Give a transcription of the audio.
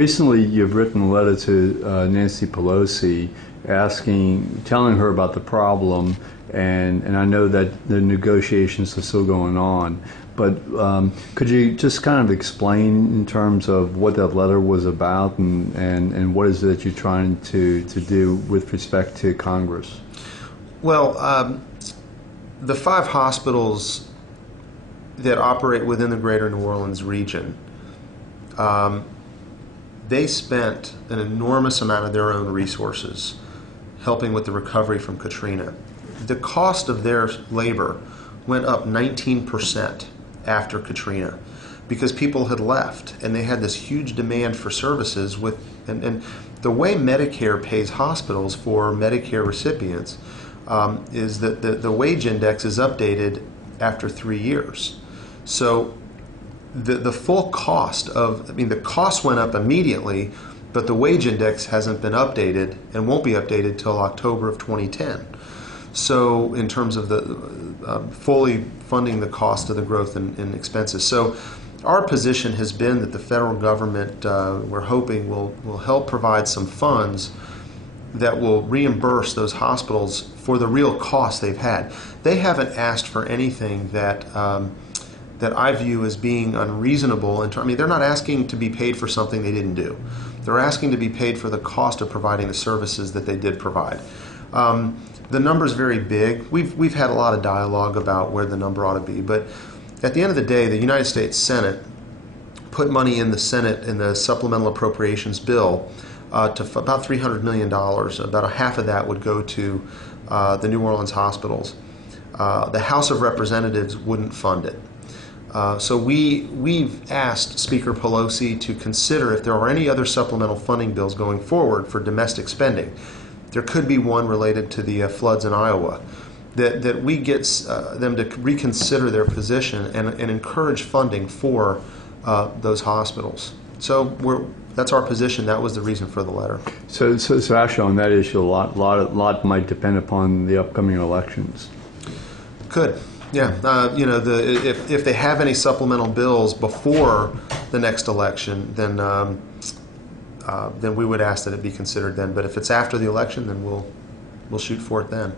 Recently, you've written a letter to Nancy Pelosi telling her about the problem, and I know that the negotiations are still going on, but could you just kind of explain in terms of what that letter was about and what is it that you're trying to do with respect to Congress? Well, the 5 hospitals that operate within the greater New Orleans region, they spent an enormous amount of their own resources helping with the recovery from Katrina. The cost of their labor went up 19% after Katrina because people had left and they had this huge demand for services and the way Medicare pays hospitals for Medicare recipients is that the wage index is updated after 3 years. So the full cost the cost went up immediately, but the wage index hasn't been updated and won't be updated till October of 2010. So in terms of the fully funding the cost of the growth in expenses. So our position has been that the federal government, we're hoping, will help provide some funds that will reimburse those hospitals for the real costs they've had. They haven't asked for anything that I view as being unreasonable. They're not asking to be paid for something they didn't do. They're asking to be paid for the cost of providing the services that they did provide. The number's very big. We've had a lot of dialogue about where the number ought to be, but at the end of the day, the United States Senate put money in the Senate in the supplemental appropriations bill to about $300 million. About a half of that would go to the New Orleans hospitals. The House of Representatives wouldn't fund it. So we've asked Speaker Pelosi to consider if there are any other supplemental funding bills going forward for domestic spending. There could be one related to the floods in Iowa, that we get them to reconsider their position and encourage funding for those hospitals. So that's our position. That was the reason for the letter. So actually on that issue, a lot might depend upon the upcoming elections. Could. Yeah, if they have any supplemental bills before the next election, then we would ask that it be considered then. But if it's after the election, then we'll shoot for it then.